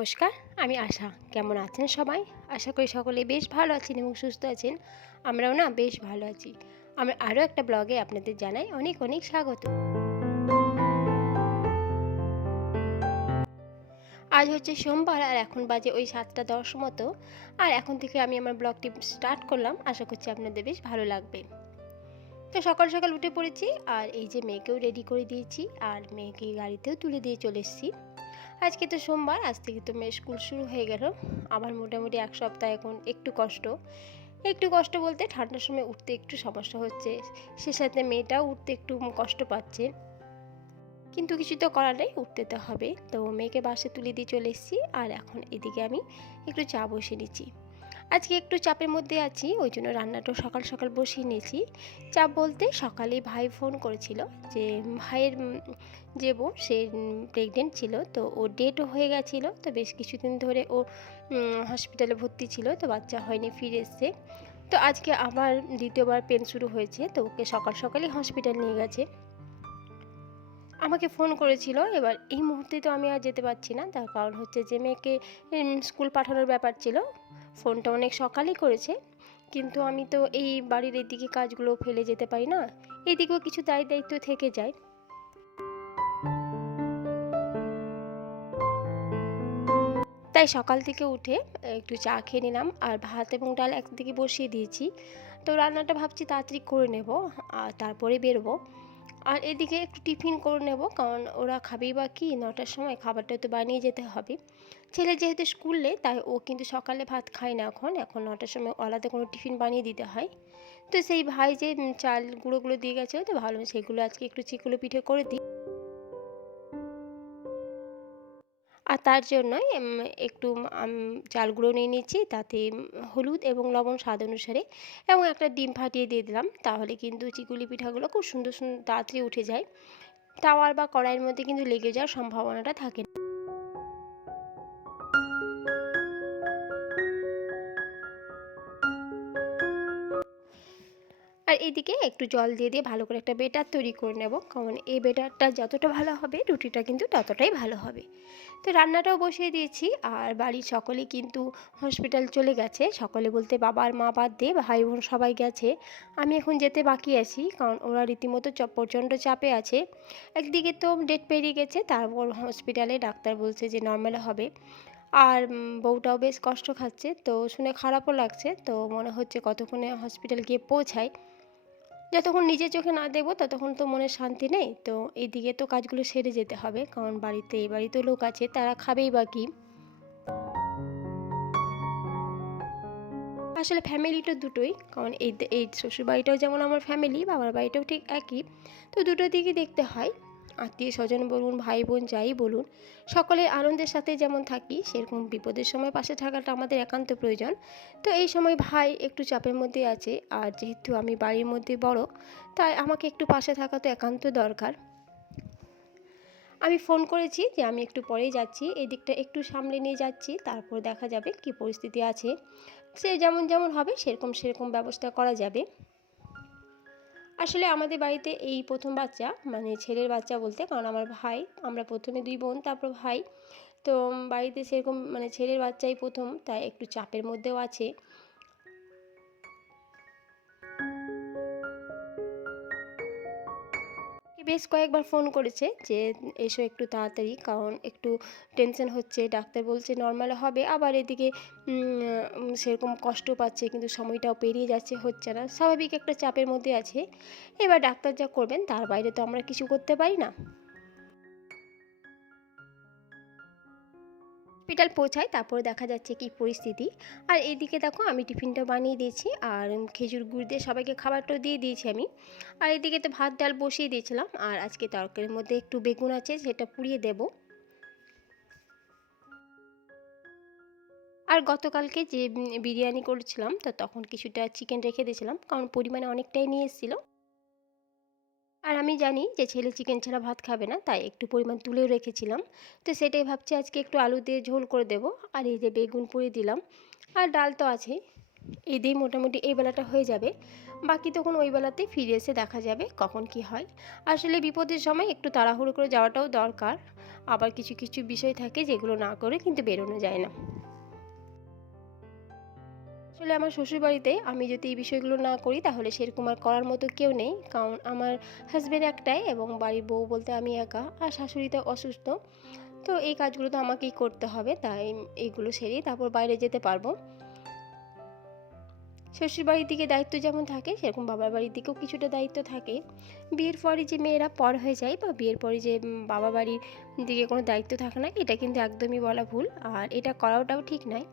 নমস্কার, আমি আশা। কেমন আছেন সবাই? আশা করি সকলে বেশ ভালো আছেন এবং সুস্থ আছেন। আমরাও না বেশ ভালো আছি। আমরা আরও একটা ব্লগে আপনাদের জানাই অনেক অনেক স্বাগত। আজ হচ্ছে সোমবার আর এখন বাজে ওই সাতটা দশ মতো। আর এখন থেকে আমি আমার ব্লগটি স্টার্ট করলাম। আশা করছি আপনাদের বেশ ভালো লাগবে। তো সকাল সকাল উঠে পড়েছি আর এই যে মেয়েকেও রেডি করে দিয়েছি। আর মেয়েকে গাড়িতেও তুলে দিয়ে চলে এসেছি। আজকে তো সোমবার, আজ থেকে তো মেয়ে স্কুল শুরু হয়ে গেল। আমার মোটামুটি এক সপ্তাহ এখন একটু কষ্ট। একটু কষ্ট বলতে ঠান্ডার সময় উঠতে একটু সমস্যা হচ্ছে। সে সাথে মেয়েটাও উঠতে একটু কষ্ট পাচ্ছে। কিন্তু কিছু তো করার নেই, উঠতে তো হবে। তো মেয়েকে বাসে তুলে দিয়ে চলে এসেছি। আর এখন এদিকে আমি একটু চা বসে নিচ্ছি। আজকে একটু চাপের মধ্যে আছি, ওই জন্য রান্নাটা সকাল সকাল বসিয়ে নিয়েছি। চাপ বলতে সকালে ভাই ফোন করেছিল যে, ভাইয়ের যে বউ সে প্রেগনেন্ট ছিল, তো ও ডেটও হয়ে গেছিল, তো বেশ কিছুদিন ধরে ও হসপিটালে ভর্তি ছিল, তো বাচ্চা হয়নি, ফিরে এসছে। তো আজকে আবার দ্বিতীয়বার পেন শুরু হয়েছে, তো ওকে সকাল সকালই হসপিটাল নিয়ে গেছে। আমাকে ফোন করেছিল, এবার এই মুহূর্তে তো আমি আর যেতে পারছি না, তার কারণ হচ্ছে যে মেয়েকে স্কুল পাঠানোর ব্যাপার ছিল। ফোনটা অনেক সকালেই করেছে, কিন্তু আমি তো এই বাড়ির এদিকে কাজগুলো ফেলে যেতে পারি না, এদিকেও কিছু দায় দায়িত্ব থেকে যায়। তাই সকাল থেকে উঠে, একটু চা খেয়ে নিলাম আর ভাত এবং ডাল একদিকে বসিয়ে দিয়েছি। তো রান্নাটা ভাবছি তাড়াতাড়ি করে নেব, আর তারপরে বেরোবো। আর এদিকে একটু টিফিন করে নেব, কারণ ওরা খাবেই বা কি, নটার সময় খাবারটা তো বানিয়ে যেতে হবে। ছেলে যেহেতু স্কুলে তাই ও কিন্তু সকালে ভাত খায় না এখন এখন নটার সময় আলাদা কোনো টিফিন বানিয়ে দিতে হয়। তো সেই ভাই যে চাল গুঁড়োগুলো দিয়ে গেছে, তো ভালো সেগুলো আজকে একটু চিকুলো পিঠে করে দিই। আর তার জন্যই একটু চাল গুঁড়ো নিয়ে নিচ্ছি, তাতে হলুদ এবং লবণ স্বাদ অনুসারে এবং একটা ডিম ফাটিয়ে দিয়ে দিলাম, তাহলে কিন্তু চিকুলি পিঠাগুলো খুব সুন্দর সুন্দর তাড়াতাড়ি উঠে যায়। তাওয়ার বা কড়াইয়ের মধ্যে কিন্তু লেগে যাওয়ার সম্ভাবনাটা থাকে না। আর এদিকে একটু জল দিয়ে দিয়ে ভালো করে একটা বেটার তৈরি করে নেব। কারণ এই বেটারটা যতটা ভালো হবে, রুটিটা কিন্তু ততটাই ভালো হবে। তো রান্নাটাও বসিয়ে দিয়েছি। আর বাড়ির সকলেই কিন্তু হসপিটাল চলে গেছে। সকলে বলতে বাবার মা বাদ দিয়ে ভাই বোন সবাই গেছে। আমি এখন যেতে বাকি আছি। কারণ ওরা রীতিমতো প্রচণ্ড চাপে আছে। একদিকে তো ডেট পেরিয়ে গেছে, তারপর হসপিটালে ডাক্তার বলছে যে নর্মাল হবে। আর বউটাও বেশ কষ্ট খাচ্ছে। তো শুনে খারাপও লাগছে। তো মনে হচ্ছে কতক্ষণে হসপিটাল গিয়ে পৌঁছায়। যতক্ষণ নিজের চোখে না দেখব, ততক্ষণ তো মনে শান্তি নেই। তো এদিকে তো কাজগুলো সেরে যেতে হবে, কারণ বাড়িতে এই বাড়িতেও লোক আছে, তারা খাবেই বা কি। আসলে ফ্যামিলিটা দুটোই, কারণ এই এই শ্বশুর বাড়িটাও যেমন আমার ফ্যামিলি বাবার বাড়িটাও ঠিক একই। তো দুটো দিকে দেখতে হয়। আত্মীয় স্বজন বলুন ভাই বোন যাই বলুন, সকলের আনন্দের সাথে যেমন থাকি, সেরকম বিপদের সময় পাশে থাকাটা আমাদের একান্ত প্রয়োজন। তো এই সময় ভাই একটু চাপের মধ্যে আছে, আর যেহেতু আমি বাড়ির মধ্যে বড়, তাই আমাকে একটু পাশে থাকা তো একান্ত দরকার। আমি ফোন করেছি যে আমি একটু পরেই যাচ্ছি এই দিকটা একটু সামলে নিয়ে যাচ্ছি, তারপর দেখা যাবে কি পরিস্থিতি আছে। সে যেমন যেমন হবে, সেরকম সেরকম ব্যবস্থা করা যাবে। আসলে আমাদের বাড়িতে এই প্রথম বাচ্চা মানে ছেলের বাচ্চা বলতে, কারণ আমার ভাই, আমরা প্রথমে দুই বোন, তারপর ভাই। তো বাড়িতে সেরকম মানে ছেলের বাচ্চাই প্রথম, তাই একটু চাপের মধ্যেও আছে। বেশ কয়েকবার ফোন করেছে যে, এসো একটু তাড়াতাড়ি, কারণ একটু টেনশন হচ্ছে। ডাক্তার বলছে, নর্মাল হবে। আবার এদিকে সেরকম কষ্ট পাচ্ছে, কিন্তু সময়টাও পেরিয়ে যাচ্ছে, হচ্ছে না। স্বাভাবিক একটা চাপের মধ্যে আছে। এবার ডাক্তার যা করবেন, তার বাইরে তো আমরা কিছু করতে পারি না। হসপিটাল পৌঁছায়, তারপর দেখা যাচ্ছে কি পরিস্থিতি। আর এইদিকে দেখো আমি টিফিনটা বানিয়ে দিয়েছি, আর খেজুর গুড় দিয়ে সবাইকে খাবারটাও দিয়ে দিয়েছি আমি। আর এদিকে তো ভাত, ডাল বসিয়ে দিয়েছিলাম, আর আজকে তরকারির মধ্যে একটু বেগুন আছে, সেটা পুড়িয়ে দেব। আর গতকালকে যে বিরিয়ানি করেছিলাম, তো তখন কিছুটা চিকেন রেখে দিয়েছিলাম, কারণ পরিমাণে অনেকটাই নিয়ে এসেছিল। আর আমি জানি যে ছেলে চিকেন ছাড়া ভাত খাবে না, তাই একটু পরিমাণ তুলেও রেখেছিলাম। তো সেটাই ভাবছি আজকে একটু আলু দিয়ে ঝোল করে দেব। আর এই যে বেগুন পুড়িয়ে দিলাম, আর ডাল তো আছেই এই দিয়ে মোটামুটি এই বেলাটা হয়ে যাবে। বাকি তখন ওই বেলাতে ফিরে এসে দেখা যাবে কখন কি হয়। আসলে বিপদের সময় একটু তাড়াহুড়ো করে যাওয়াটাও দরকার। আবার কিছু কিছু বিষয় থাকে যেগুলো না করে কিন্তু বেরোনো যায় না। আসলে আমার শ্বশুরবাড়িতে আমি যদি এই বিষয়গুলো না করি, তাহলে সেরকম আর করার মতো কেউ নেই। কারণ আমার হাজব্যান্ড একটাই এবং বাড়ির বউ বলতে আমি একা আর শাশুড়িটা অসুস্থ। তো এই কাজগুলো তো আমাকেই করতে হবে, তাই এইগুলো সেরেই তারপর বাইরে যেতে পারব। শ্বশুর বাড়ির দিকে দায়িত্ব যেমন থাকে, সেরকম বাবার বাড়ির দিকেও কিছুটা দায়িত্ব থাকে। বিয়ের পরে যে মেয়েরা পর হয়ে যায় বা বিয়ের পরে যে বাবা বাড়ির দিকে কোনো দায়িত্ব থাকে না, এটা কিন্তু একদমই বলা ভুল। আর এটা করাটাও ঠিক নয়।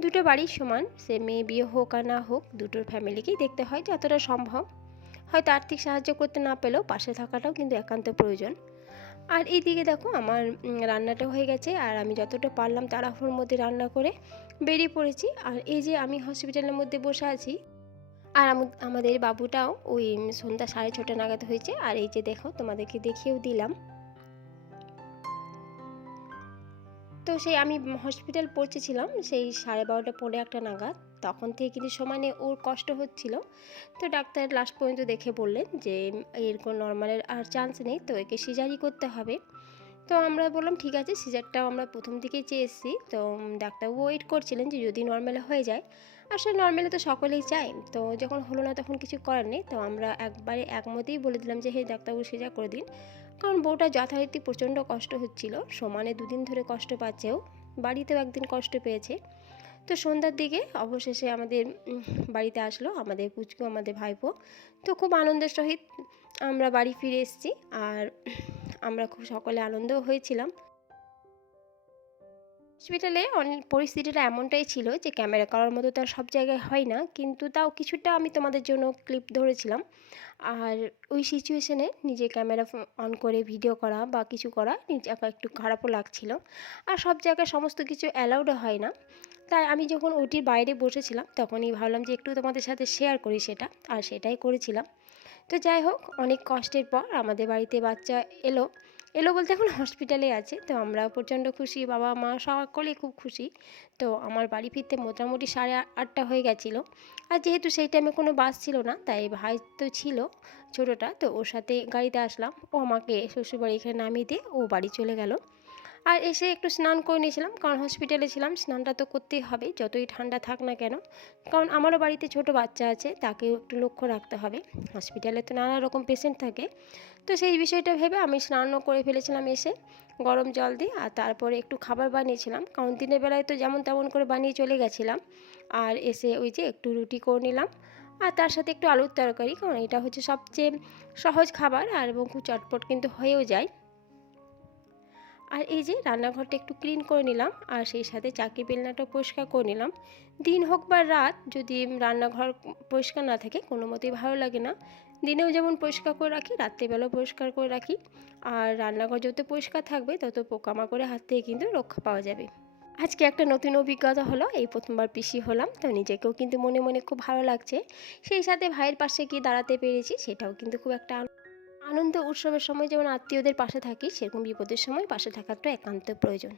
দুটো বাড়ির সমান, সে মেয়ে বিয়ে হোক আর না হোক, দুটোর ফ্যামিলিকেই দেখতে হয় যতটা সম্ভব। হয়তো আর্থিক সাহায্য করতে না পেলেও পাশে থাকাটাও কিন্তু একান্ত প্রয়োজন। আর এইদিকে দেখো, আমার রান্নাটা হয়ে গেছে, আর আমি যতটা পারলাম তাড়াহুড়োর মধ্যে রান্না করে বেরিয়ে পড়েছি। আর এই যে আমি হসপিটালের মধ্যে বসে আছি, আর আম- আমাদের বাবুটাও ওই সন্ধ্যা সাড়ে ছটা নাগাদ হয়েছে। আর এই যে দেখো, তোমাদেরকে দেখিয়েও দিলাম। তো সেই আমি হসপিটাল পৌঁছেছিলাম সেই সাড়ে বারোটা পৌনে একটা নাগাদ। তখন থেকে কিন্তু সমানে ওর কষ্ট হচ্ছিল। তো ডাক্তার লাস্ট পর্যন্ত দেখে বললেন যে এর কোনো নর্মালের আর চান্স নেই তো একে সিজারই করতে হবে। তো আমরা বললাম ঠিক আছে সিজারটাও আমরা প্রথম থেকেই চেয়ে এসেছি। তো উম, ডাক্তারবাবু ওয়েট করছিলেন যে যদি নর্মালে হয়ে যায়। আসলে নর্মালে তো সকলেই চায়। তো যখন হলো না তখন কিছু করার নেই। তো আমরা একবারে একমতেই বলে দিলাম যে হে ডাক্তারবাবু সিজার করে দিন। কারণ বউটা যথারীতি প্রচণ্ড কষ্ট হচ্ছিল। সমানে দুদিন ধরে কষ্ট পাচ্ছেও, বাড়িতেও একদিন কষ্ট পেয়েছে। তো সন্ধ্যার দিকে অবশেষে আমাদের বাড়িতে আসলো আমাদের পুচকু, আমাদের ভাইপো। তো খুব আনন্দের সহিত আমরা বাড়ি ফিরে এসেছি। আর আমরা খুব সকলে আনন্দও হয়েছিলাম। হসপিটালে পরিস্থিতিটা এমনটাই ছিল যে ক্যামেরা করার মতো তো সব জায়গায় হয় না। কিন্তু তাও কিছুটা আমি তোমাদের জন্য ক্লিপ ধরেছিলাম। আর ওই সিচুয়েশনে নিজে ক্যামেরা অন করে ভিডিও করা বা কিছু করা নিজে একটু খারাপও লাগছিল। আর সব জায়গায় সমস্ত কিছু অ্যালাউডও হয় না। তাই আমি যখন ওটির বাইরে বসেছিলাম তখনই ভাবলাম যে একটু তোমাদের সাথে শেয়ার করি সেটা। আর সেটাই করেছিলাম। তো যাই হোক, অনেক কষ্টের পর আমাদের বাড়িতে বাচ্চা এলো। এলো বলতে এখন হসপিটালে আছে, তো আমরা প্রচণ্ড খুশি, বাবা মা সকলেই খুব খুশি। তো আমার বাড়ি ফিরতে মোটামুটি সাড়ে আটটা হয়ে গেছিল। আর যেহেতু সেই টাইমে কোনো বাস ছিল না, তাই ভাই তো ছিল ছোটোটা, তো ওর সাথে গাড়িতে আসলাম। ও আমাকে শ্বশুরবাড়ি এখানে নামিয়ে দিয়ে ও বাড়ি চলে গেল। আর এসে একটু স্নান করে নিয়েছিলাম, কারণ হসপিটালে ছিলাম, স্নানটা তো করতেই হবে, যতই ঠান্ডা থাক না কেন। কারণ আমারও বাড়িতে ছোট বাচ্চা আছে, তাকেও একটু লক্ষ্য রাখতে হবে। হসপিটালে তো নানা রকম পেশেন্ট থাকে। তো সেই বিষয়টা ভেবে আমি স্নানও করে ফেলেছিলাম এসে, গরম জল দিয়ে, আর তারপরে একটু খাবার বানিয়েছিলাম। কারণ দিনের বেলায় তো যেমন তেমন করে বানিয়ে চলে গেছিলাম। আর এসে ওই যে একটু রুটি করে নিলাম। আর তার সাথে একটু আলুর তরকারি, কারণ এটা হচ্ছে সবচেয়ে সহজ খাবার, আর এবং খুব চটপট কিন্তু হয়েও যায়। আর এই যে রান্নাঘরটা একটু ক্লিন করে নিলাম, আর সেই সাথে চাকি বেলনাটা পরিষ্কার করে নিলাম। দিন হোক বা রাত, যদি রান্নাঘর পরিষ্কার না থাকে, কোনো মতেই ভালো লাগে না। দিনেও যেমন পরিষ্কার করে রাখি, রাত্রিবেলাও পরিষ্কার করে রাখি। আর রান্নাঘর যত পরিষ্কার থাকবে, তত পোকামাকড়ের হাত থেকে কিন্তু রক্ষা পাওয়া যাবে। আজকে একটা নতুন অভিজ্ঞতা হলো, এই প্রথমবার পিসি হলাম, তো নিজেকেও কিন্তু মনে মনে খুব ভালো লাগছে। সেই সাথে ভাইয়ের পাশে গিয়ে দাঁড়াতে পেরেছি, সেটাও কিন্তু খুব একটা আনন্দ উৎসবের সময় যেমন আত্মীয়দের পাশে থাকি, সেরকম বিপদের সময় পাশে থাকাটা একান্ত প্রয়োজন।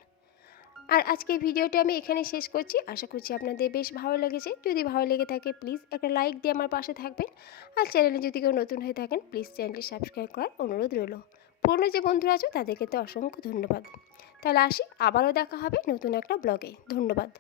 আর আজকে ভিডিওটি আমি এখানে শেষ করছি। আশা করছি আপনাদের বেশ ভালো লেগেছে। যদি ভালো লেগে থাকে প্লিজ একটা লাইক দিয়ে আমার পাশে থাকবেন। আর চ্যানেলে যদি কেউ নতুন হয়ে থাকেন প্লিজ চ্যানেলটি সাবস্ক্রাইব করার অনুরোধ রইল। পুরনো যে বন্ধুরা আছো, তাদেরকে তো অসংখ্য ধন্যবাদ। তাহলে আসি, আবারও দেখা হবে নতুন একটা ব্লগে ধন্যবাদ।